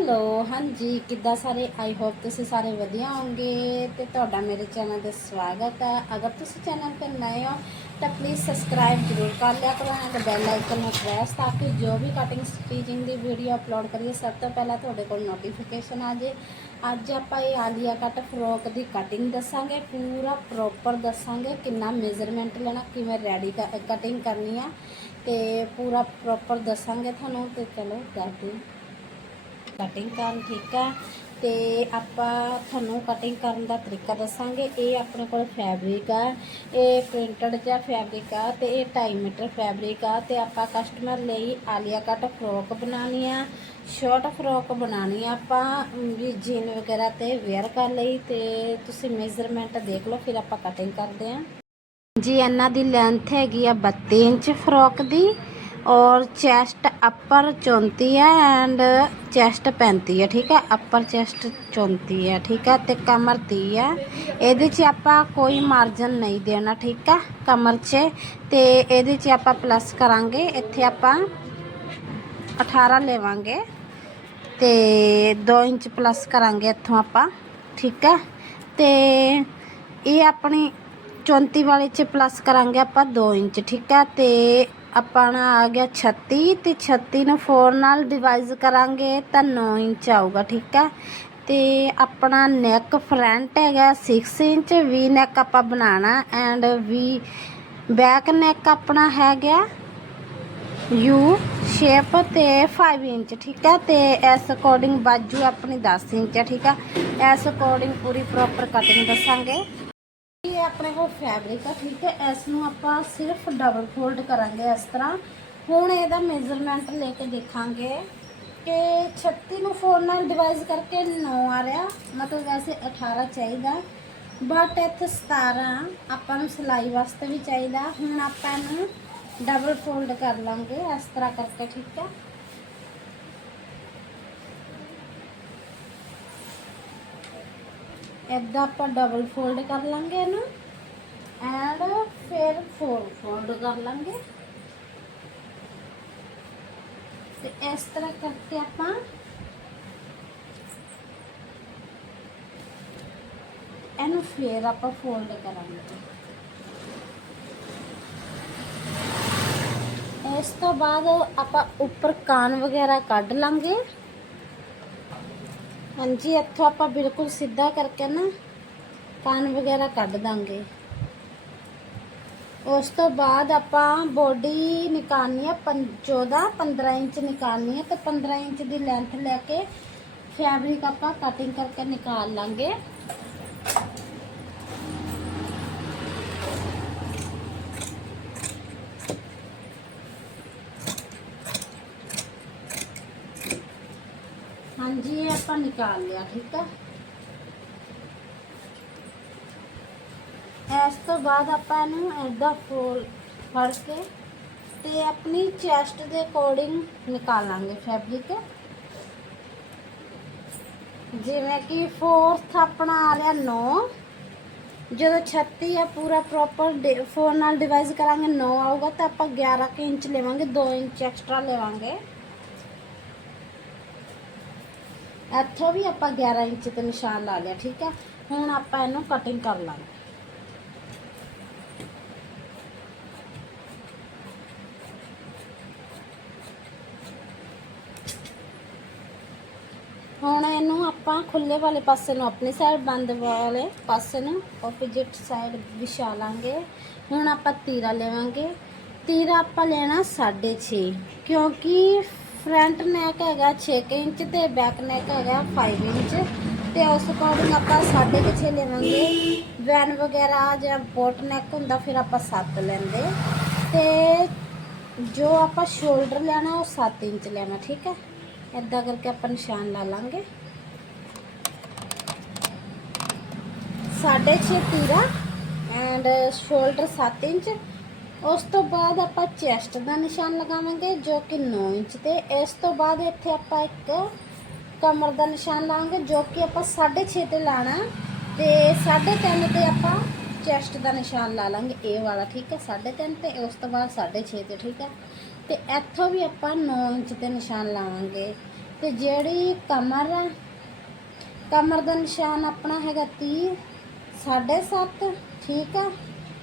Hello, ਹਾਂਜੀ, ਕਿੱਦਾਂ ਸਾਰੇ? ਆਈ ਹੋਪ ਤੁਸੀਂ ਸਾਰੇ ਵਧੀਆ ਹੋਵੋਗੇ ਤੇ ਤੁਹਾਡਾ ਮੇਰੇ ਚੈਨਲ ਤੇ ਸਵਾਗਤ ਹੈ। ਅਗਰ ਤੁਸੀਂ ਚੈਨਲ ਤੇ ਨਏ ਹੋ, ਤਾਂ ਪਲੀਜ਼ ਸਬਸਕ੍ਰਾਈਬ ਜ਼ਰੂਰ ਕਰ ਲਿਆ ਕਰੋ ਐਂਡ ਬੈਲ ਆਈਕਨ ਨੂੰ ਪ੍ਰੈਸ ਤਾਂ ਕਿ ਜੋ ਵੀ ਕਟਿੰਗ ਸਟਿਚਿੰਗ ਦੀ ਵੀਡੀਓ ਅਪਲੋਡ ਕਰੀਏ, ਸਭ ਤੋਂ ਪਹਿਲਾਂ ਤੁਹਾਡੇ ਕੋਲ ਨੋਟੀਫਿਕੇਸ਼ਨ ਆ ਜੇ। ਅੱਜ ਆਪਾਂ ਇਹ ਆਲੀਆ ਕੱਟ ਫਰੋਕ ਦੀ ਕਟਿੰਗ ਦੱਸਾਂਗੇ, ਪੂਰਾ ਪ੍ਰੋਪਰ ਦੱਸਾਂਗੇ ਕਿੰਨਾ ਮੇਜ਼ਰਮੈਂਟ ਲੈਣਾ, ਕਿਵੇਂ ਰੈਡੀ ਕਟਿੰਗ ਕਰਨੀ ਆ ਤੇ ਪੂਰਾ ਪ੍ਰੋਪਰ ਦੱਸਾਂਗੇ ਤੁਹਾਨੂੰ ਤੇ ਚਲੋ ਕਰਦੇ ਹਾਂ। ਕਟਿੰਗ ਕਰਨ ਠੀਕ ਆ। ਤੇ ਆਪਾਂ ਤੁਹਾਨੂੰ ਕਟਿੰਗ ਕਰਨ ਦਾ ਤਰੀਕਾ ਦੱਸਾਂਗੇ। ਇਹ ਆਪਣੇ ਕੋਲ ਫੈਬਰਿਕ ਆ, ਇਹ ਪ੍ਰਿੰਟਡ ਜਿਹਾ ਫੈਬਰਿਕ ਆ ਤੇ ਇਹ 2.5 ਮੀਟਰ ਫੈਬਰਿਕ ਆ ਤੇ ਆਪਾਂ ਕਸਟਮਰ ਲਈ ਆਲੀਆ ਕੱਟ ਫਰੋਕ ਬਣਾਉਣੀ ਆ। ਸ਼ਾਰਟ ਫਰੋਕ ਬਣਾਉਣੀ ਆ ਆਪਾਂ ਵੀ ਜੀਨ ਵਗੈਰਾ ਤੇ ਵੇਅਰ ਕਰ ਲਈ ਤੇ ਤੁਸੀਂ ਮੇਜ਼ਰਮੈਂਟ ਦੇਖ ਲਓ, ਫਿਰ ਆਪਾਂ ਕਟਿੰਗ ਕਰਦੇ ਆ। ਜੀ, ਇਹਨਾਂ ਦੀ ਲੈਂਥ ਹੈਗੀ ਆ 32 ਇੰਚ ਫਰੋਕ ਦੀ। ਔਰ ਚੈਸਟ ਅਪਰ 34 ਹੈ ਐਂਡ ਚੈਸਟ 35 ਹੈ, ਠੀਕ ਹੈ? ਅਪਰ ਚੈਸਟ 34 ਹੈ, ਠੀਕ ਹੈ? ਤੇ ਕਮਰ 30 ਹੈ। ਇਹਦੇ 'ਚ ਆਪਾਂ ਕੋਈ ਮਾਰਜਨ ਨਹੀਂ ਦੇਣਾ, ਠੀਕ ਹੈ? ਕਮਰ 'ਚ। ਤੇ ਇਹਦੇ 'ਚ ਆਪਾਂ ਪਲੱਸ ਕਰਾਂਗੇ। ਇੱਥੇ ਆਪਾਂ 18 ਲੈਵਾਂਗੇ। ਤੇ 2 ਇੰਚ ਪਲੱਸ ਕਰਾਂਗੇ ਇੱਥੋਂ ਆਪਾਂ, ਠੀਕ ਹੈ? ਤੇ ਇਹ ਆਪਣੀ 34 ਵਾਲੇ ਚ ਪਲੱਸ ਕਰਾਂਗੇ ਆਪਾਂ 2 ਇੰਚ, ਠੀਕ ਹੈ? ਤੇ ਆਪਣਾ ਆ ਗਿਆ 36 ਤੇ 36 ਨੂੰ 4 ਨਾਲ ਡਿਵਾਈਡ ਕਰਾਂਗੇ ਤਾਂ 9 ਇੰਚ ਆਊਗਾ, ਠੀਕ ਹੈ? ਤੇ ਆਪਣਾ ਨੈਕ ਫਰੰਟ ਹੈਗਾ 6 ਇੰਚ ਵੀ ਨੈਕ ਆਪਾਂ ਬਣਾਉਣਾ ਐਂਡ ਵੀ ਬੈਕ ਨੈਕ ਆਪਣਾ ਹੈਗਾ ਯੂ ਸ਼ੇਪ ਤੇ 5 ਇੰਚ, ਠੀਕ ਹੈ? ਤੇ ਇਸ ਅਕੋਰਡਿੰਗ ਬਾਜੂ ਆਪਣੀ 10 ਇੰਚ ਹੈ, ਠੀਕ ਹੈ? ਇਸ ਅਕੋਰਡਿੰਗ ਪੂਰੀ ਪ੍ਰੋਪਰ ਕਟਿੰਗ ਦੱਸਾਂਗੇ। ਇਹ ਆਪਣੇ ਕੋਲ ਫੈਬਰਿਕ ਆ, ਠੀਕ ਹੈ? ਇਸ ਨੂੰ ਆਪਾਂ ਸਿਰਫ ਡਬਲ ਫੋਲਡ ਕਰਾਂਗੇ ਇਸ ਤਰ੍ਹਾਂ। ਹੁਣ ਇਹਦਾ ਮੇਜ਼ਰਮੈਂਟ ਲੈ ਕੇ ਦੇਖਾਂਗੇ ਕਿ 36 ਨੂੰ 4 ਨਾਲ ਡਿਵਾਈਡ ਕਰਕੇ 9 ਆ ਰਿਹਾ। ਮਤਲਬ ਵੈਸੇ 18 ਚਾਹੀਦਾ। ਬਟ ਇੱਥੇ 17 ਆਪਾਂ ਨੂੰ ਸਿਲਾਈ ਵਾਸਤੇ ਵੀ ਚਾਹੀਦਾ। ਹੁਣ ਆਪਾਂ ਇਹਨੂੰ ਡਬਲ ਫੋਲਡ ਕਰ ਲਾਂਗੇ ਇਸ ਤਰ੍ਹਾਂ ਕਰਕੇ, ਠੀਕ ਹੈ? ਏਦਾਂ ਆਪਾਂ ਡਬਲ ਫੋਲਡ ਕਰ ਲਾਂਗੇ ਇਹਨੂੰ ਐਂਡ ਫਿਰ ਫੋਰ ਫੋਲਡ ਕਰ ਲਾਂਗੇ। ਤੇ ਇਸ ਤਰ੍ਹਾਂ ਕਰਕੇ ਆਪਾਂ ਇਹਨੂੰ ਫਿਰ ਆਪਾਂ ਫੋਲਡ ਕਰਾਂਗੇ। ਇਸ ਤੋਂ ਬਾਅਦ ਆਪਾਂ ਉੱਪਰ ਕਾਨ ਵਗੈਰਾ ਕੱਢ ਲਾਂਗੇ। ਹਾਂਜੀ, ਇੱਥੋਂ ਆਪਾਂ ਬਿਲਕੁਲ ਸਿੱਧਾ ਕਰਕੇ ਨਾ ਕੰਨ ਵਗੈਰਾ ਕੱਢ ਦਾਂਗੇ। ਉਸ ਤੋਂ ਬਾਅਦ ਆਪਾਂ ਬੋਡੀ ਨਿਕਾਲਨੀ ਹੈ 14 15 ਇੰਚ ਨਿਕਾਲਨੀ ਹੈ ਤੇ 15 ਇੰਚ ਦੀ ਲੈਂਥ ਲੈ ਕੇ ਫੈਬਰਿਕ ਆਪਾਂ ਕਟਿੰਗ ਕਰਕੇ ਨਿਕਾਲ ਲਾਂਗੇ। ਹਾਂਜੀ, ਇਹ ਆਪਾਂ ਨਿਕਾਲ ਲਿਆ, ਠੀਕ ਆ। ਇਸ ਤੋਂ ਬਾਅਦ ਆਪਾਂ ਇਹਨੂੰ ਐਦਾਂ ਫੋਲ ਫੜ ਕੇ ਤੇ ਆਪਣੀ ਚੈਸਟ ਦੇ ਅਕੋਰਡਿੰਗ ਨਿਕਾਲਾਂਗੇ ਫੈਬਰਿਕ ਜਿਵੇਂ ਕਿ ਫੋਰਥ ਆਪਣਾ ਆ ਰਿਹਾ 9 ਜਦੋਂ 36 ਆ, ਪੂਰਾ ਪ੍ਰੋਪਰ 4 ਨਾਲ ਡਿਵਾਈਡ ਕਰਾਂਗੇ 9 ਆਊਗਾ ਤਾਂ ਆਪਾਂ 11 ਕੁ ਇੰਚ ਲਵਾਂਗੇ 2 ਇੰਚ ਐਕਸਟਰਾ ਲਵਾਂਗੇ। ਇੱਥੋਂ ਵੀ ਆਪਾਂ 11 ਇੰਚ ਤੇ ਨਿਸ਼ਾਨ ਲਾ ਲਿਆ, ਠੀਕ ਹੈ ਹੁਣ ਆਪਾਂ ਇਹਨੂੰ ਕਟਿੰਗ ਕਰ ਲਾਂਗੇ। ਹੁਣ ਇਹਨੂੰ ਆਪਾਂ ਖੁੱਲੇ ਵਾਲੇ ਪਾਸੇ ਨੂੰ, ਆਪਣੀ ਸਾਈਡ ਬੰਦ ਵਾਲੇ ਪਾਸੇ ਨੂੰ ਆਪੋਜ਼ਿਟ ਸਾਈਡ ਵਿਛਾ ਲਾਂਗੇ। ਹੁਣ ਆਪਾਂ ਤੀਰਾ ਲਵਾਂਗੇ। ਤੀਰਾ ਆਪਾਂ ਲੈਣਾ 6.5 ਕਿਉਂਕਿ ਫਰੰਟ ਨੈਕ ਹੈਗਾ 6 ਇੰਚ ਤੇ ਬੈਕ ਨੈਕ ਹੈਗਾ 5 ਇੰਚ। ਤੇ ਉਸ ਅਕੋਰਡਿੰਗ ਆਪਾਂ 6.5 ਲੈਵਾਂਗੇ ਵੈਨ ਵਗੈਰਾ ਜਾਂ ਬੋਟ ਨੈਕ ਹੁੰਦਾ, ਫਿਰ ਆਪਾਂ 7 ਲੈਂਦੇ। ਤੇ ਜੋ ਆਪਾਂ ਸ਼ੋਲਡਰ ਲੈਣਾ, ਉਹ 7 ਇੰਚ ਲੈਣਾ, ਠੀਕ ਹੈ? ਇਦਾਂ ਕਰਕੇ ਆਪਾਂ ਨਿਸ਼ਾਨ ਲਾ ਲਾਂਗੇ। 6.5 ਤੀਰਾ ਐਂਡ ਸ਼ੋਲਡਰ 7 ਇੰਚ। ਉਸ ਤੋਂ ਬਾਅਦ ਆਪਾਂ ਚੈਸਟ ਦਾ ਨਿਸ਼ਾਨ ਲਗਾਵਾਂਗੇ ਜੋ ਕਿ 9 ਇੰਚ ਤੇ ਇਸ ਤੋਂ ਬਾਅਦ ਇੱਥੇ ਆਪਾਂ ਇੱਕ ਕਮਰ ਦਾ ਨਿਸ਼ਾਨ ਲਾਵਾਂਗੇ ਜੋ ਕਿ ਆਪਾਂ 6.5 ਤੇ ਲਾਣਾ ਤੇ 3.5 ਤੇ ਆਪਾਂ ਚੈਸਟ ਦਾ ਨਿਸ਼ਾਨ ਲਾ ਲਾਂਗੇ, ਇਹ ਵਾਲਾ, ਠੀਕ ਹੈ? 3.5 ਤੇ ਉਸ ਤੋਂ ਬਾਅਦ 6.5 ਤੇ, ਠੀਕ ਹੈ? ਤੇ ਇੱਥੋਂ ਵੀ ਆਪਾਂ 9 ਇੰਚ ਤੇ ਨਿਸ਼ਾਨ ਲਾਵਾਂਗੇ। ਤੇ ਜਿਹੜੀ ਕਮਰ ਆ ਕਮਰ ਦਾ ਨਿਸ਼ਾਨ ਆਪਣਾ ਹੈਗਾ 30 7.5 ਠੀਕ ਆ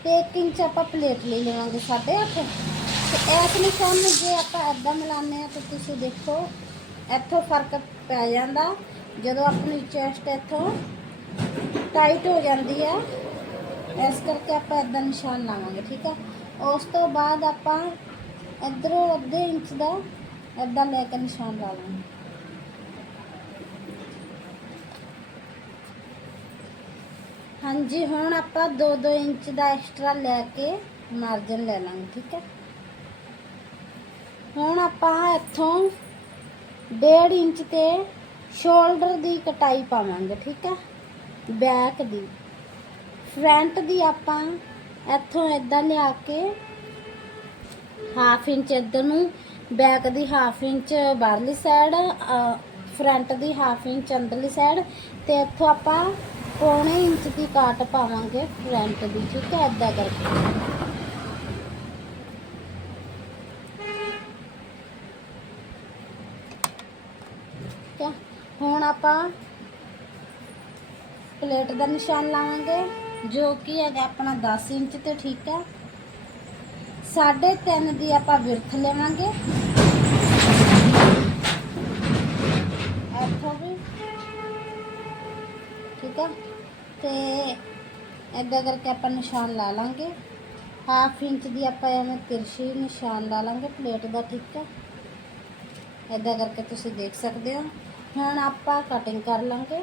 ਤੇ 1 ਇੰਚ ਆਪਾਂ ਪਲੇਟ ਲਈ ਲਵਾਂਗੇ 8.5 ਤੇ ਇਸ ਨਿਸ਼ਾਨ ਨੂੰ ਜੇ ਆਪਾਂ ਐਦਾਂ ਮਿਲਾਉਂਦੇ ਆ ਤਾਂ ਤੁਸੀਂ ਦੇਖੋ, ਇੱਥੋਂ ਫ਼ਰਕ ਪੈ ਜਾਂਦਾ। ਜਦੋਂ ਆਪਣੀ ਚੈਸਟ ਇੱਥੋਂ ਟਾਈਟ ਹੋ ਜਾਂਦੀ ਆ ਇਸ ਕਰਕੇ ਆਪਾਂ ਐਦਾਂ ਨਿਸ਼ਾਨ ਲਾਵਾਂਗੇ, ਠੀਕ ਆ ਉਸ ਤੋਂ ਬਾਅਦ ਆਪਾਂ ਇਧਰੋਂ ਅੱਧੇ ਇੰਚ ਦਾ ਐਦਾਂ ਲੈ ਕੇ ਨਿਸ਼ਾਨ ਲਾਵਾਂਗੇ। ਹਾਂਜੀ, ਹੁਣ ਆਪਾਂ 2-2 ਇੰਚ ਦਾ ਐਕਸਟਰਾ ਲੈ ਕੇ ਮਾਰਜਨ ਲੈ ਲਾਂਗੇ, ਠੀਕ ਹੈ? ਹੁਣ ਆਪਾਂ ਇੱਥੋਂ 1.5 ਇੰਚ ਤੇ ਸ਼ੋਲਡਰ ਦੀ ਕਟਾਈ ਪਾਵਾਂਗੇ, ਠੀਕ ਹੈ? ਬੈਕ ਦੀ। ਫਰੰਟ ਦੀ ਆਪਾਂ ਇੱਥੋਂ ਇਦਾਂ ਲਿਆ ਕੇ ਹਾਫ ਇੰਚ ਇੱਧਰ ਨੂੰ ਬੈਕ ਦੀ ਹਾਫ ਇੰਚ ਬਾਹਰਲੀ ਸਾਈਡ ਫਰੰਟ ਦੀ ਹਾਫ ਇੰਚ ਅੰਦਰਲੀ ਸਾਈਡ ਤੇ ਇੱਥੋਂ ਆਪਾਂ ਪੌਣੇ ਇੰਚ ਦੀ ਕਾਟ ਪਾਵਾਂਗੇ ਫਰੰਟ ਦੀ, ਠੀਕ ਹੈ ਇਦਾਂ ਕਰਕੇ। ਠੀਕ ਹੈ, ਹੁਣ ਆਪਾਂ ਪਲੇਟ ਦਾ ਨਿਸ਼ਾਨ ਲਾਵਾਂਗੇ, ਜੋ ਕਿ ਹੈਗਾ ਆਪਣਾ 10 ਇੰਚ ਤੇ ਠੀਕ ਹੈ। ਸਾਢੇ ਤਿੰਨ ਦੀ ਆਪਾਂ ਵਿਰਥ ਲਵਾਂਗੇ ਇੱਥੋਂ ਵੀ ਠੀਕ ਆ ਤੇ ਏਦਾਂ ਕਰਕੇ ਆਪਾਂ ਨਿਸ਼ਾਨ ਲਾ ਲਾਂਗੇ। ਹਾਫ ਇੰਚ ਦੀ ਆਪਾਂ ਐਵੇਂ ਤਿਰਛੀ ਨਿਸ਼ਾਨ ਲਾ ਲਾਂਗੇ, ਪਲੇਟ ਦਾ ਠੀਕ ਆ ਏਦਾਂ ਕਰਕੇ ਤੁਸੀਂ ਦੇਖ ਸਕਦੇ ਹੋ। ਹੁਣ ਆਪਾਂ ਕਟਿੰਗ ਕਰ ਲਾਂਗੇ।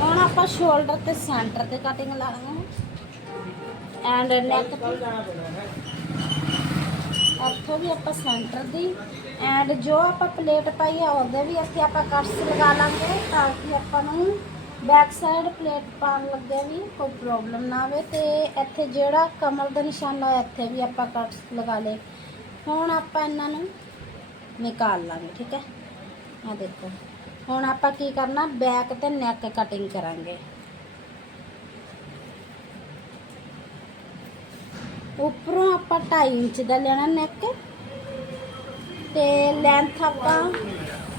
ਹੁਣ ਆਪਾਂ ਸ਼ੋਲਡਰ ਤੇ ਸੈਂਟਰ ਤੇ ਕਟਿੰਗ ਲਾਵਾਂਗੇ ਐਂਡ ਨੈਕ ਇੱਥੋਂ ਵੀ ਆਪਾਂ ਸੈਂਟਰ ਦੀ ਐਂਡ ਜੋ ਆਪਾਂ ਪਲੇਟ ਪਾਈ ਆ, ਉਹਦੇ ਵੀ ਇੱਥੇ ਆਪਾਂ ਕਟਸ ਲਗਾ ਲਾਂਗੇ ਤਾਂ ਕਿ ਆਪਾਂ ਨੂੰ ਬੈਕ ਸਾਈਡ ਪਲੇਟ ਪਾਉਣ ਲੱਗੇ ਵੀ ਕੋਈ ਪ੍ਰੋਬਲਮ ਨਾ ਆਵੇ ਤੇ ਇੱਥੇ ਜਿਹੜਾ ਕਮਲ ਦਾ ਨਿਸ਼ਾਨ ਹੋਇਆ, ਇੱਥੇ ਵੀ ਆਪਾਂ ਕਟਸ ਲਗਾ ਲੇ ਹੁਣ ਆਪਾਂ ਇਹਨਾਂ ਨੂੰ ਨਿਕਾਲ ਲਾਂਗੇ, ਠੀਕ ਹੈ? ਆ ਦੇਖੋ। ਹੁਣ ਆਪਾਂ ਕੀ ਕਰਨਾ ਬੈਕ ਤੇ ਨੈਕ ਕਟਿੰਗ ਕਰਾਂਗੇ। ਉੱਪਰੋਂ ਆਪਾਂ 2.5 ਇੰਚ ਦਾ ਲੈਣਾ ਨੈਕ ਤੇ ਲੈਂਥ ਆਪਾਂ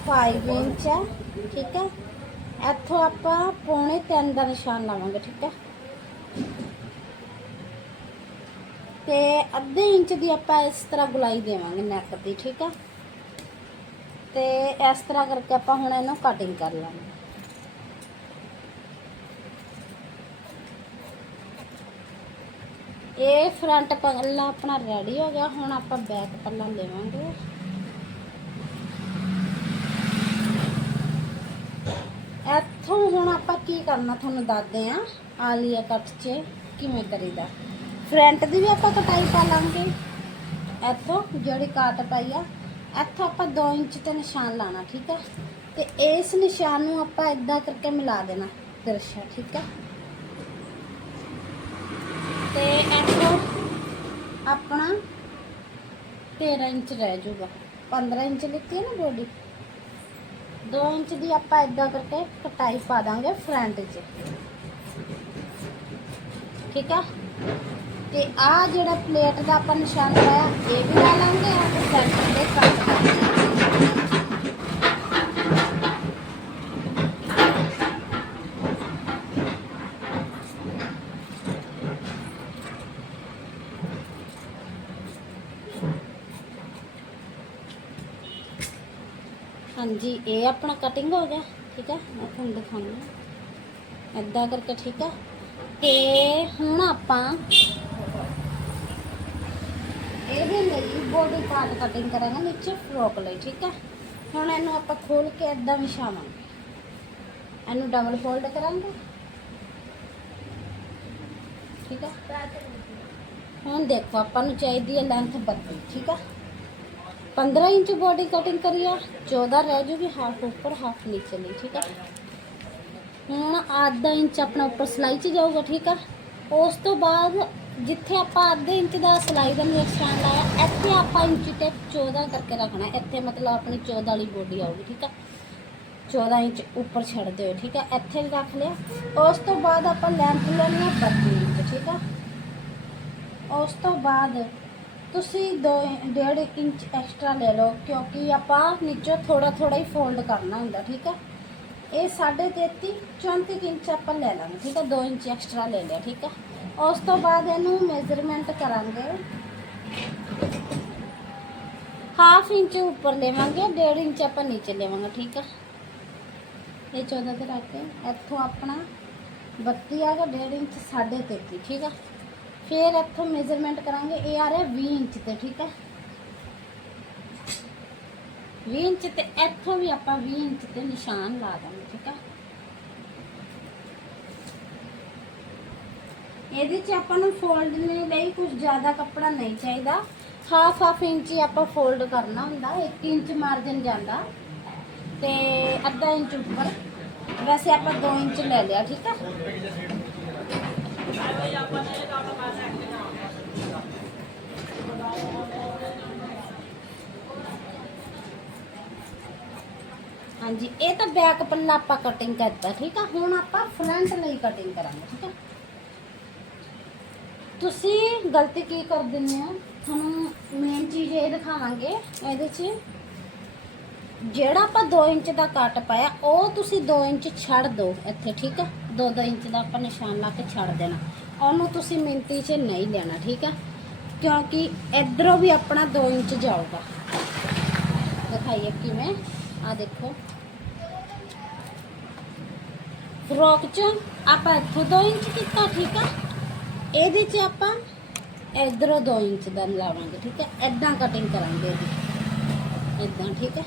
5 ਇੰਚ ਹੈ, ਠੀਕ ਹੈ। ਇੱਥੋਂ ਆਪਾਂ ਪੌਣੇ 3 ਦਾ ਨਿਸ਼ਾਨ ਲਾਵਾਂਗੇ, ਠੀਕ ਹੈ। ਤੇ ਅੱਧੇ ਇੰਚ ਦੀ ਆਪਾਂ ਇਸ ਤਰ੍ਹਾਂ ਗੁਲਾਈ ਦੇਵਾਂਗੇ ਨੈਕ ਦੀ, ਠੀਕ ਹੈ। ਤੇ ਇਸ ਤਰ੍ਹਾਂ ਕਰਕੇ ਆਪਾਂ ਹੁਣ ਇਹਨੂੰ ਕਟਿੰਗ ਕਰ ਲਾਂਗੇ। ਇਹ ਫਰੰਟ ਪੱਲਾ ਆਪਣਾ ਰੈਡੀ ਹੋ ਗਿਆ, ਹੁਣ ਆਪਾਂ ਬੈਕ ਪੱਲਾ ਲਵਾਂਗੇ। ਇੱਥੋਂ ਹੁਣ ਆਪਾਂ ਕੀ ਕਰਨਾ ਤੁਹਾਨੂੰ ਦੱਸਦੇ ਆ ਆਲੀਆ ਕੱਟ 'ਚ ਕਿਵੇਂ ਕਰੀਦਾ। ਫਰੰਟ ਦੀ ਵੀ ਆਪਾਂ ਕਟਾਈ ਪਾ ਲਾਂਗੇ। ਇੱਥੋਂ ਜਿਹੜੀ ਕਾਟ ਪਾਈ ਆ, ਇੱਥੋਂ ਆਪਾਂ 2 ਇੰਚ ਤੇ ਨਿਸ਼ਾਨ ਲਾਣਾ ਠੀਕ ਆ? ਤੇ ਇਸ ਨਿਸ਼ਾਨ ਨੂੰ ਆਪਾਂ ਇਦਾਂ ਕਰਕੇ ਮਿਲਾ ਦੇਣਾ ਤਿਰਛਾ ਠੀਕ ਆ? ਤੇ ਆਪਣਾ 13 ਇੰਚ ਰਹਿ ਜਾਊਗਾ। 15 ਇੰਚ ਲਿੱਤੀ ਹੈ ਨਾ ਬੋਡੀ? 2 ਇੰਚ ਦੀ ਆਪਾਂ ਇਦਾਂ ਕਰਕੇ ਕਟਾਈ ਪਾ ਦਾਂਗੇ ਫਰੰਟ 'ਚ। ਠੀਕ ਆ? ਤੇ ਆ ਜਿਹੜਾ ਪਲੇਟ ਦਾ ਆਪਾਂ ਨਿਸ਼ਾਨ ਲਾਇਆ, ਇਹ ਵੀ ਲਾ ਲਾਂਗੇ ਆ ਤੇ ਸੈਂਟਰ ਦੇ ਕੱਟ ਹਾਂਜੀ, ਇਹ ਆਪਣਾ ਕਟਿੰਗ ਹੋ ਗਿਆ, ਠੀਕ ਹੈ ਮੈਂ ਤੁਹਾਨੂੰ ਦਿਖਾਉਂਦੀ ਏਦਾਂ ਕਰਕੇ, ਠੀਕ ਹੈ ਤੇ ਹੁਣ ਆਪਾਂ ਇਹਦੇ ਲਈ ਬੋਡੀ ਪਾਰਟ ਕਟਿੰਗ ਕਰਾਂਗੇ ਵਿੱਚ ਫਰੋਕ ਲਈ, ਠੀਕ ਹੈ ਹੁਣ ਇਹਨੂੰ ਆਪਾਂ ਖੋਲ ਕੇ ਏਦਾਂ ਵਿਛਾਵਾਂਗੇ। ਇਹਨੂੰ ਡਬਲ ਫੋਲਡ ਕਰਾਂਗੇ। ਠੀਕ ਹੈ ਹੁਣ ਦੇਖੋ, ਆਪਾਂ ਨੂੰ ਚਾਹੀਦੀ ਹੈ ਲੈਂਥ 32 ਠੀਕ ਹੈ 15 ਇੰਚ ਬੋਡੀ ਕਟਿੰਗ ਕਰੀ ਆ 14 ਰਹਿ ਜੂਗੀ ਹਾਫ ਉੱਪਰ ਹਾਫ ਨੀਚੇ ਲਈ ਠੀਕ ਹੈ ਹੁਣ ਆਧਾ ਇੰਚ ਆਪਣਾ ਉੱਪਰ ਸਲਾਈ 'ਚ ਜਾਊਗਾ ਠੀਕ ਆ ਉਸ ਤੋਂ ਬਾਅਦ ਜਿੱਥੇ ਆਪਾਂ ਅੱਧੇ ਇੰਚ ਦਾ ਸਲਾਈ ਦਾ ਨਿਸ਼ਾਨ ਲਾਇਆ ਇੱਥੇ ਆਪਾਂ ਇੰਚ ਟੇਪ 14 ਕਰਕੇ ਰੱਖਣਾ ਇੱਥੇ ਮਤਲਬ ਆਪਣੀ 14 ਵਾਲੀ ਬੋਡੀ ਆਊਗੀ ਠੀਕ ਆ 14 ਇੰਚ ਉੱਪਰ ਛੱਡ ਦਿਓ ਠੀਕ ਹੈ ਇੱਥੇ ਰੱਖ ਲਿਆ ਉਸ ਤੋਂ ਬਾਅਦ ਆਪਾਂ ਲੈਂਥ ਲੈਣੀ ਹੈ 32 ਇੰਚ ਠੀਕ ਹੈ ਉਸ ਤੋਂ ਬਾਅਦ ਤੁਸੀਂ 2 1.5 ਇੰਚ ਐਕਸਟਰਾ ਲੈ ਲਓ, ਕਿਉਂਕਿ ਆਪਾਂ ਨੀਚੋਂ ਥੋੜਾ ਥੋੜਾ ਹੀ ਫੋਲਡ ਕਰਨਾ ਹੁੰਦਾ, ਠੀਕ ਹੈ? ਇਹ 33 34 ਇੰਚ ਆਪਾਂ ਲੈ ਲਾਂਗੇ, ਠੀਕ ਹੈ? 2 ਇੰਚ ਐਕਸਟਰਾ ਲੈ ਲਿਆ, ਠੀਕ ਹੈ? ਉਸ ਤੋਂ ਬਾਅਦ ਇਹਨੂੰ ਮੇਜ਼ਰਮੈਂਟ ਕਰਾਂਗੇ। ਹਾਫ ਇੰਚ ਉੱਪਰ ਲੈਵਾਂਗੇ 1.5 ਇੰਚ ਆਪਾਂ ਨੀਚੇ ਲੈਵਾਂਗੇ, ਠੀਕ ਹੈ? ਇਹ 14 ਤੇ ਰੱਖ ਕੇ, ਇੱਥੋਂ ਆਪਣਾ 32 ਆ ਗਿਆ 1.5 ਇੰਚ 33 ਠੀਕ ਹੈ? ਫਿਰ ਇੱਥੋਂ ਮੇਜ਼ਰਮੈਂਟ ਕਰਾਂਗੇ, ਇਹ ਆ ਰਿਹਾ 20 ਇੰਚ ਤੇ, ਠੀਕ ਹੈ? 20 ਇੰਚ ਤੇ ਇੱਥੋਂ ਵੀ ਆਪਾਂ 20 ਇੰਚ ਤੇ ਨਿਸ਼ਾਨ ਲਾ ਦਾਂਗੇ, ਠੀਕ ਹੈ? ਇਹਦੇ ਚ ਆਪਾਂ ਨੂੰ ਫੋਲਡ ਲਈ ਕੁਝ ਜ਼ਿਆਦਾ ਕੱਪੜਾ ਨਹੀਂ ਚਾਹੀਦਾ। ਹਾਫ ਹਾਫ ਇੰਚ ਹੀ ਆਪਾਂ ਫੋਲਡ ਕਰਨਾ ਹੁੰਦਾ 1 ਇੰਚ ਮਾਰਜਨ ਜਾਂਦਾ ਤੇ ਅੱਧਾ ਇੰਚ ਉੱਪਰ। ਵੈਸੇ ਆਪਾਂ 2 ਇੰਚ ਲੈ ਲਿਆ, ਠੀਕ ਹੈ? ਹਾਂਜੀ, ਇਹ ਤਾਂ ਬੈਕ ਪੱਲਾ ਆਪਾਂ ਕਟਿੰਗ ਕਰਤਾ, ਠੀਕ ਆ? ਹੁਣ ਆਪਾਂ ਫਰੰਟ ਲਈ ਕਟਿੰਗ ਕਰਾਂਗੇ, ਠੀਕ ਆ? ਤੁਸੀਂ ਗਲਤੀ ਕੀ ਕਰ ਦਿੰਦੇ ਹੋ? ਤੁਹਾਨੂੰ ਮੇਨ ਚੀਜ਼ ਇਹ ਦਿਖਾਵਾਂਗੇ, ਇਹਦੇ 'ਚ ਜਿਹੜਾ ਆਪਾਂ 2 ਇੰਚ ਦਾ ਕੱਟ ਪਾਇਆ, ਉਹ ਤੁਸੀਂ 2 ਇੰਚ ਛੱਡ ਦਿਓ ਇੱਥੇ, ਠੀਕ ਆ? 2-2 ਇੰਚ ਦਾ ਆਪਾਂ ਨਿਸ਼ਾਨ ਲਾ ਕੇ ਛੱਡ ਦੇਣਾ। ਉਹਨੂੰ ਤੁਸੀਂ ਮਿੰਤੀ 'ਚ ਨਹੀਂ ਲੈਣਾ, ਠੀਕ ਹੈ ਕਿਉਂਕਿ ਇਧਰੋਂ ਵੀ ਆਪਣਾ 2 ਇੰਚ ਜਾਊਗਾ। ਦਿਖਾਈਏ ਕਿਵੇਂ। ਆ ਦੇਖੋ। ਫਰੋਕ ਚ ਆਪਾਂ ਇੱਥੋਂ 2 ਇੰਚ ਕੀਤਾ, ਠੀਕ ਹੈ ਇਹਦੇ ਚ ਆਪਾਂ ਇਧਰੋਂ 2 ਇੰਚ ਦਾ ਲਾਵਾਂਗੇ, ਠੀਕ ਹੈ ਐਦਾਂ ਕਟਿੰਗ ਕਰਾਂਗੇ ਇਹਦੀ। ਐਦਾਂ ਠੀਕ ਹੈ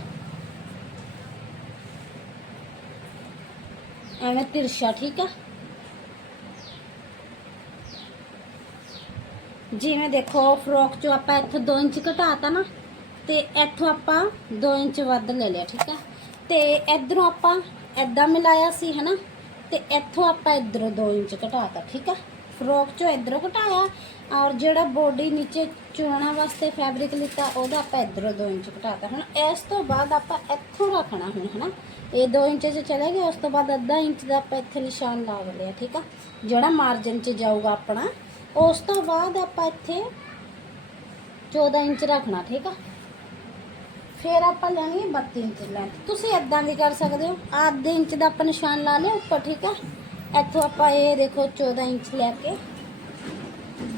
ਐਵੇਂ ਤਿਰਸ਼ਾ ਠੀਕ ਆ? ਜਿਵੇਂ ਦੇਖੋ ਫਰੋਕ ਚੋਂ ਆਪਾਂ ਇੱਥੋਂ 2 ਇੰਚ ਘਟਾਤਾ ਨਾ, ਤੇ ਇੱਥੋਂ ਆਪਾਂ 2 ਇੰਚ ਵੱਧ ਲੈ ਲਿਆ, ਠੀਕ ਆ? ਤੇ ਇਧਰੋਂ ਆਪਾਂ ਐਦਾਂ ਮਿਲਾਇਆ ਸੀ, ਹਨਾ? ਤੇ ਇੱਥੋਂ ਆਪਾਂ ਇਧਰੋਂ 2 ਇੰਚ ਘਟਾਤਾ, ਠੀਕ ਆ? ਫਰੋਕ ਚੋਂ ਇਧਰੋਂ ਘਟਾਇਆ ਔਰ ਜਿਹੜਾ ਬੋਡੀ ਨੀਚੇ ਚੋਣਾ ਵਾਸਤੇ ਫੈਬਰਿਕ ਲਿੱਤਾ ਉਹਦਾ ਆਪਾਂ ਇਧਰੋਂ 2 ਇੰਚ ਘਟਾਤਾ ਹੁਣ ਇਸ ਤੋਂ ਬਾਅਦ ਆਪਾਂ ਇੱਥੋਂ ਰੱਖਣਾ ਹੁਣ ਹਨਾ ਇਹ 2 ਇੰਚ 'ਚ ਚਲੇ ਗਏ ਉਸ ਤੋਂ ਬਾਅਦ ਅੱਧਾ ਇੰਚ ਦਾ ਆਪਾਂ ਇੱਥੇ ਨਿਸ਼ਾਨ ਲਾ ਲਿਆ ਠੀਕ ਆ ਜਿਹੜਾ ਮਾਰਜਨ 'ਚ ਜਾਊਗਾ ਆਪਣਾ ਉਸ ਤੋਂ ਬਾਅਦ ਆਪਾਂ ਇੱਥੇ 14 ਇੰਚ ਰੱਖਣਾ ਠੀਕ ਆ ਫਿਰ ਆਪਾਂ ਲੈਣੀ ਹੈ 32 ਇੰਚ ਲੈਂਥ ਤੁਸੀਂ ਇਦਾਂ ਵੀ ਕਰ ਸਕਦੇ ਹੋ ਅੱਧੇ ਇੰਚ ਦਾ ਆਪਾਂ ਨਿਸ਼ਾਨ ਲਾ ਲਿਆ ਉੱਪਰ ਠੀਕ ਆ ਇੱਥੋਂ ਆਪਾਂ ਇਹ ਦੇਖੋ 14 ਇੰਚ ਲੈ ਕੇ।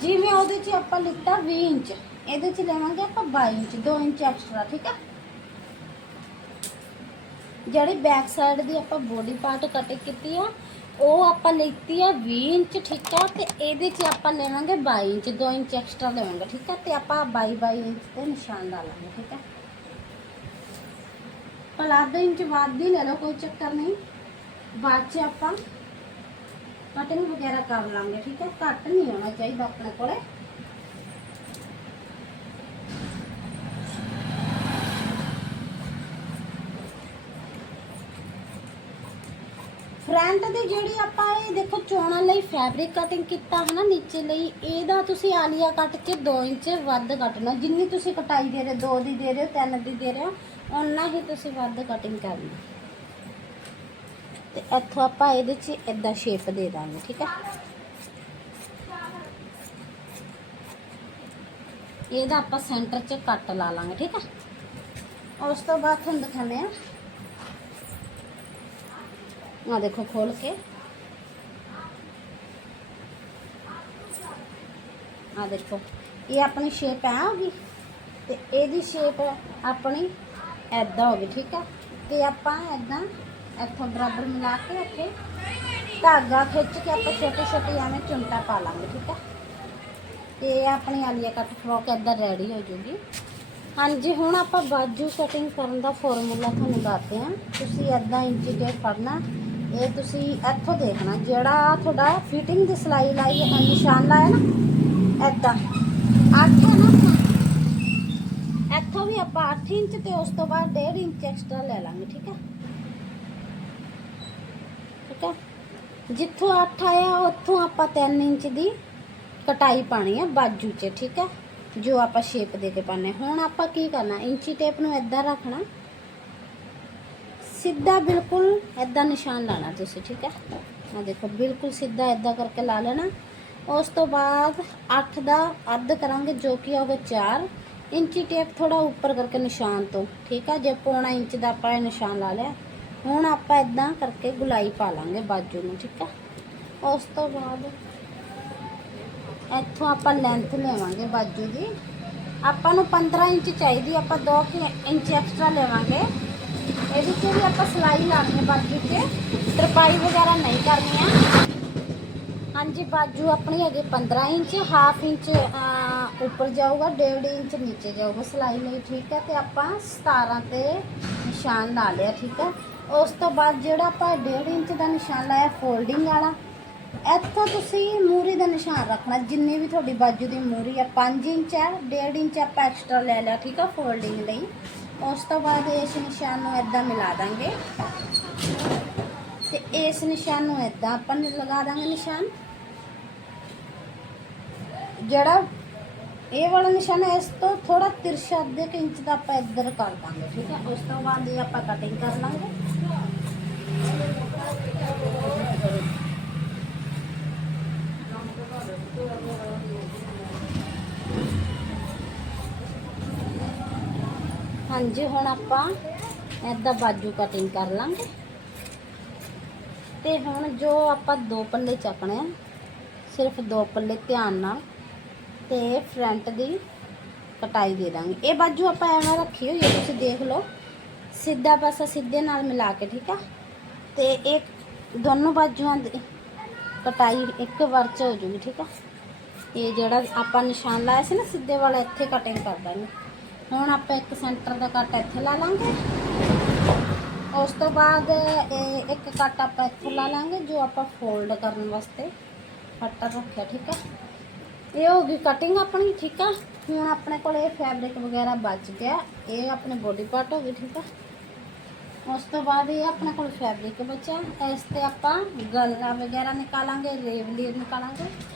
ਜਿਵੇਂ ਉਹਦੇ 'ਚ ਆਪਾਂ ਲਿੱਤਾ 20 ਇੰਚ, ਇਹਦੇ 'ਚ ਲੈਵਾਂਗੇ ਆਪਾਂ 22 ਇੰਚ 2 ਇੰਚ ਐਕਸਟਰਾ, ਠੀਕ ਆ? ਜਿਹੜੀ ਬੈਕ ਸਾਈਡ ਦੀ ਆਪਾਂ ਬੋਡੀ ਪਾਰਟ ਕਟਿੰਗ ਕੀਤੀ ਆ, ਉਹ ਆਪਾਂ ਲੈਤੀ ਆ 20 ਇੰਚ, ਠੀਕ ਆ? ਤੇ ਇਹਦੇ 'ਚ ਆਪਾਂ ਲੈਵਾਂਗੇ 22 ਇੰਚ 2 ਇੰਚ ਐਕਸਟਰਾ ਲਵਾਂਗੇ ਠੀਕ ਆ? ਤੇ ਆਪਾਂ 22 22 ਇੰਚ ਤੇ ਨਿਸ਼ਾਨ ਲਾ ਲਾਂਗੇ ਠੀਕ ਆ? ਭਲਾ ਅੱਧਾ ਇੰਚ ਵੱਧ ਹੀ ਲੈ ਲਓ, ਕੋਈ ਚੱਕਰ ਨਹੀਂ। ਬਾਅਦ 'ਚ ਆਪਾਂ ਕਟਿੰਗ ਵਗੈਰਾ ਕਰ ਲਾਂਗੇ, ਠੀਕ ਹੈ? ਘੱਟ ਨਹੀਂ ਹੋਣਾ ਚਾਹੀਦਾ ਆਪਣੇ ਕੋਲੇ। ਫਰੰਟ ਦੀ ਜਿਹੜੀ ਆਪਾਂ ਇਹ ਦੇਖੋ, ਚੋਣਾਂ ਲਈ ਫੈਬਰਿਕ ਕਟਿੰਗ ਕੀਤਾ ਹੈ ਨਾ, ਨੀਚੇ ਲਈ, ਇਹਦਾ ਤੁਸੀਂ ਆਲੀਆ ਕੱਟ ਕੇ 2 ਇੰਚ ਵੱਧ ਕੱਟਣਾ। ਜਿੰਨੀ ਤੁਸੀਂ ਕਟਾਈ ਦੇ ਰਹੇ 2 ਦੀ ਦੇ ਰਹੇ ਹੋ 3 ਦੀ ਦੇ ਰਹੇ ਹੋ, ਓਨਾ ਹੀ ਤੁਸੀਂ ਵੱਧ ਕਟਿੰਗ ਕਰਨੀ। ਤੇ ਇੱਥੋਂ ਆਪਾਂ ਇਹਦੇ 'ਚ ਇਦਾਂ ਸ਼ੇਪ ਦੇ ਦਾਂਗੇ, ਠੀਕ ਹੈ? ਇਹਦਾ ਆਪਾਂ ਸੈਂਟਰ 'ਚ ਕੱਟ ਲਾ ਲਾਂਗੇ, ਠੀਕ ਹੈ? ਉਸ ਤੋਂ ਬਾਅਦ ਤੁਹਾਨੂੰ ਦਿਖਾਉਂਦੇ ਆ ਆ ਦੇਖੋ ਖੋਲ ਕੇ। ਆ ਦੇਖੋ, ਇਹ ਆਪਣੀ ਸ਼ੇਪ ਆ ਹੋਗੀ ਤੇ ਇਹਦੀ ਸ਼ੇਪ ਆਪਣੀ ਐਦਾਂ ਹੋ ਗਈ, ਠੀਕ ਹੈ? ਤੇ ਆਪਾਂ ਐਦਾਂ ਇੱਥੋਂ ਬਰਾਬਰ ਮਿਲਾ ਕੇ ਇੱਥੇ ਧਾਗਾ ਖਿੱਚ ਕੇ ਆਪਾਂ ਛੋਟੇ ਛੋਟੇ ਐਵੇਂ ਚੁੰਟਾ ਪਾ ਲਾਂਗੇ, ਠੀਕ ਹੈ ਤੇ ਆਪਣੀ ਆਲੀਆ ਕੱਟ ਫਰੋਕ ਐਦਾਂ ਰੈਡੀ ਹੋ ਜੂਗੀ। ਹਾਂਜੀ, ਹੁਣ ਆਪਾਂ ਬਾਜੂ ਕਟਿੰਗ ਕਰਨ ਦਾ ਫਾਰਮੂਲਾ ਤੁਹਾਨੂੰ ਦੱਸਦੇ ਹਾਂ। ਤੁਸੀਂ ਐਦਾਂ ਇੰਚੀ ਟੇਪ ਫੜਨਾ ਇਹ ਤੁਸੀਂ ਇੱਥੋਂ ਦੇਖਣਾ, ਜਿਹੜਾ ਤੁਹਾਡਾ ਫਿਟਿੰਗ ਦੀ ਸਿਲਾਈ ਲਾਈ ਹੈ ਨਿਸ਼ਾਨ ਲਾਇਆ ਨਾ ਐਦਾਂ 8 ਹੈ ਨਾ ਇੱਥੋਂ ਵੀ ਆਪਾਂ 8 ਇੰਚ ਤੇ ਉਸ ਤੋਂ ਬਾਅਦ 1.5 ਇੰਚ ਐਕਸਟਰਾ ਲੈ ਲਾਂਗੇ, ਠੀਕ ਹੈ ਠੀਕ ਹੈ ਜਿੱਥੋਂ 8 ਆਇਆ, ਉੱਥੋਂ ਆਪਾਂ 3 ਇੰਚ ਦੀ ਕਟਾਈ ਪਾਣੀ ਆ ਬਾਜੂ 'ਚ, ਠੀਕ ਹੈ ਜੋ ਆਪਾਂ ਸ਼ੇਪ ਦੇ ਕੇ ਪਾਣੇ ਹੁਣ ਆਪਾਂ ਕੀ ਕਰਨਾ? ਇੰਚੀ ਟੇਪ ਨੂੰ ਇਦਾਂ ਰੱਖਣਾ। ਸਿੱਧਾ ਬਿਲਕੁਲ ਐਦਾਂ ਨਿਸ਼ਾਨ ਲਾਣਾ ਤੁਸੀਂ, ਠੀਕ ਹੈ ਆ ਦੇਖੋ, ਬਿਲਕੁਲ ਸਿੱਧਾ ਐਦਾਂ ਕਰਕੇ ਲਾ ਲੈਣਾ। ਉਸ ਤੋਂ ਬਾਅਦ 8 ਦਾ ਅੱਧ ਕਰਾਂਗੇ, ਜੋ ਕਿ ਹੋਵੇ 4 ਇੰਚੀ ਟੇਪ ਥੋੜਾ ਉੱਪਰ ਕਰਕੇ ਨਿਸ਼ਾਨ ਤੋਂ, ਠੀਕ ਆ? ਜੇ ਪੌਣਾ ਇੰਚ ਦਾ ਆਪਾਂ ਇਹ ਨਿਸ਼ਾਨ ਲਾ ਲਿਆ। ਹੁਣ ਆਪਾਂ ਐਦਾਂ ਕਰਕੇ ਗੁਲਾਈ ਪਾ ਲਾਂਗੇ ਬਾਜੂ ਨੂੰ ਠੀਕ ਆ? ਉਸ ਤੋਂ ਬਾਅਦ ਇੱਥੋਂ ਆਪਾਂ ਲੈਂਥ ਲੈਵਾਂਗੇ ਬਾਜੂ ਦੀ। ਆਪਾਂ ਨੂੰ 15 ਇੰਚ ਚਾਹੀਦੀ ਆਪਾਂ 2 ਇੰਚ ਐਕਸਟਰਾ ਲੈਵਾਂਗੇ। ਇਹਦੇ 'ਚ ਵੀ ਆਪਾਂ ਸਿਲਾਈ ਲਾਣੀ ਹੈ ਬਾਜੂ 'ਤੇ ਤਰਪਾਈ ਵਗੈਰਾ ਨਹੀਂ ਕਰਨੀ ਹੈ ਹਾਂਜੀ ਬਾਜੂ ਆਪਣੀ ਹੈਗੀ 15 ਇੰਚ ਹਾਫ ਇੰਚ ਅਹ, ਉੱਪਰ ਜਾਊਗਾ 1.5 ਇੰਚ ਨੀਚੇ ਜਾਊਗਾ ਸਿਲਾਈ ਲਈ, ਠੀਕ ਹੈ? ਤੇ ਆਪਾਂ 17 ਤੇ ਨਿਸ਼ਾਨ ਲਾ ਲਿਆ, ਠੀਕ ਹੈ? ਉਸ ਤੋਂ ਬਾਅਦ ਜਿਹੜਾ ਆਪਾਂ 1.5 ਇੰਚ ਦਾ ਨਿਸ਼ਾਨ ਲਾਇਆ, ਫੋਲਡਿੰਗ ਵਾਲਾ, ਇੱਥੋਂ ਤੁਸੀਂ ਮੂਰੀ ਦਾ ਨਿਸ਼ਾਨ ਰੱਖਣਾ, ਜਿੰਨੀ ਵੀ ਤੁਹਾਡੀ ਬਾਜੂ ਦੀ ਮੂਰੀ ਹੈ 5 ਇੰਚ ਹੈ 1.5 ਇੰਚ ਆਪਾਂ ਐਕਸਟਰਾ ਲੈ ਲਿਆ, ਠੀਕ ਹੈ, ਫੋਲਡਿੰਗ ਲਈ। ਉਸ ਤੋਂ ਬਾਅਦ ਇਸ ਨਿਸ਼ਾਨ ਨੂੰ ਇਦਾਂ ਮਿਲਾ ਦਾਂਗੇ। ਤੇ ਇਸ ਨਿਸ਼ਾਨ ਨੂੰ ਇਦਾਂ ਆਪਾਂ ਲਗਾ ਦਾਂਗੇ ਨਿਸ਼ਾਨ। ਜਿਹੜਾ ਇਹ ਵਾਲਾ ਨਿਸ਼ਾਨ ਹੈ ਇਸ ਤੋਂ ਥੋੜਾ ਤਿਰਛਾ, ਅੱਧੇ ਕੁ ਇੰਚ ਦਾ ਆਪਾਂ ਇੱਧਰ ਕਰ ਦਾਂਗੇ, ਠੀਕ ਹੈ? ਉਸ ਤੋਂ ਬਾਅਦ ਇਹ ਆਪਾਂ ਕਟਿੰਗ ਕਰ ਲਾਂਗੇ। ਹਾਂਜੀ, ਹੁਣ ਆਪਾਂ ਏਦਾਂ ਬਾਜੂ ਕਟਿੰਗ ਕਰ ਲਾਂਗੇ। ਤੇ ਹੁਣ ਜੋ ਆਪਾਂ ਦੋ ਪੱਲੇ ਚੱਕਣੇ ਆ, ਸਿਰਫ ਦੋ ਪੱਲੇ ਧਿਆਨ ਨਾਲ। ਤੇ ਫਰੰਟ ਦੀ ਕਟਾਈ ਦੇ ਦਾਂਗੇ। ਇਹ ਬਾਜੂ ਆਪਾਂ ਐਵੇਂ ਰੱਖੀ ਹੋਈ ਹੈ ਤੁਸੀਂ ਦੇਖ ਲਓ। ਸਿੱਧਾ ਪਾਸਾ ਸਿੱਧੇ ਨਾਲ ਮਿਲਾ ਕੇ, ਠੀਕ ਆ? ਤੇ ਇੱਕ ਦੋਨੋਂ ਬਾਜੂਆਂ ਦੀ ਕਟਾਈ ਇੱਕ ਵਾਰ ਚ ਹੋ ਜੂਗੀ, ਠੀਕ ਆ? ਇਹ ਜਿਹੜਾ ਆਪਾਂ ਨਿਸ਼ਾਨ ਲਾਇਆ ਸੀ ਨਾ, ਸਿੱਧੇ ਵਾਲਾ, ਇੱਥੇ ਕਟਿੰਗ ਕਰ ਦਾਂਗੇ। ਹੁਣ ਆਪਾਂ ਇੱਕ ਸੈਂਟਰ ਦਾ ਕੱਟ ਇੱਥੇ ਲਾ ਲਾਂਗੇ। ਉਸ ਤੋਂ ਬਾਅਦ ਇਹ ਇੱਕ ਕੱਟ ਆਪਾਂ ਇੱਥੇ ਲਾ ਲਾਂਗੇ, ਜੋ ਆਪਾਂ ਫੋਲਡ ਕਰਨ ਵਾਸਤੇ ਕੱਟਾ ਰੱਖਿਆ, ਠੀਕ ਆ? ਇਹ ਹੋ ਗਈ ਕਟਿੰਗ ਆਪਣੀ, ਠੀਕ ਆ? ਹੁਣ ਆਪਣੇ ਕੋਲ ਇਹ ਫੈਬਰਿਕ ਵਗੈਰਾ ਬਚ ਗਿਆ। ਇਹ ਆਪਣੇ ਬੋਡੀ ਪਾਰਟ ਹੋ ਗਈ, ਠੀਕ ਆ? ਉਸ ਤੋਂ ਬਾਅਦ ਇਹ ਆਪਣੇ ਕੋਲ ਫੈਬਰਿਕ ਬਚਿਆ। ਇਸ ਤੇ ਆਪਾਂ ਗਲਾ ਵਗੈਰਾ ਨਿਕਾਲਾਂਗੇ ਰੇਵਲੀ ਨਿਕਾਲਾਂਗੇ।